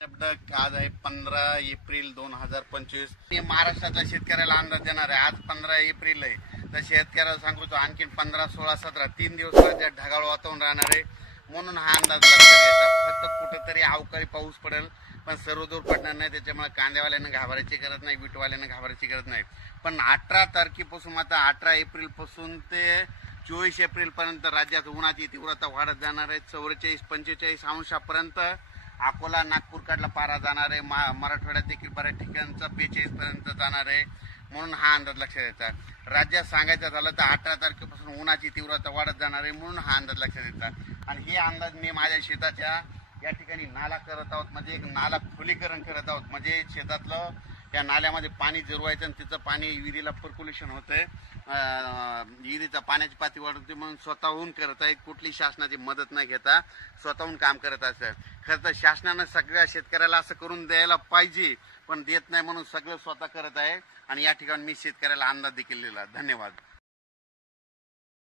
आज आहे 15 एप्रिल 2025. मी महाराष्ट्रातल्या शेतकऱ्याला अंदाज देणार आहे. आज 15 एप्रिल आहे, तर शेतकऱ्याला सांगतो आणखीन 15, 16, 17 3 दिवस राज्यात ढगाळ वातावरण राहणार आहे. म्हणून हा अंदाज लक्षात घ्यायचा. फक्त कुठेतरी अवकाळी पाऊस पडेल, पण सर्वदूर पडणार नाही. त्याच्यामुळे कांद्यावाल्यांना घाबरायची गरज नाही, बीटवाल्यांना घाबरायची गरज नाही. पण 18 तारखेपासून, आता 18 एप्रिल पासून ते 24 एप्रिल पर्यंत राज्यात उन्हाची तीव्रता वाढत जाणार आहे. 44-45 अंशापर्यंत अकोला, नागपूर कडला पारा जाणार आहे. मराठवाड्यात देखील बऱ्याच ठिकाणचा 42 पर्यंत जाणार आहे. म्हणून हा अंदाज लक्षात घ्यायचा. राज्यात सांगायचं झालं तर 18 तारखेपासून उन्हाची तीव्रता वाढत जाणार आहे. म्हणून हा अंदाज लक्षात घ्यायचा. आणि हे अंदाज मी माझ्या शेताच्या या ठिकाणी नाला करत आहोत, म्हणजे एक नाला खोलीकरण करत आहोत. म्हणजे शेतातलं त्या नाल्यामध्ये पाणी जिरवायचं आणि तिचं पाणी विहिरीला पर्क्युलेशन होतंय, विहिरीचा पाण्याची पातळी वाढवते. म्हणून स्वतःहून करत आहेत, कुठली शासनाची मदत न घेता स्वतःहून काम करत असतं. खरं तर शासनानं सगळ्या शेतकऱ्याला असं करून द्यायला पाहिजे, पण देत नाही. म्हणून सगळं स्वतः करत आहे. आणि या ठिकाणी मी शेतकऱ्याला अंदाज देखील दिला. धन्यवाद.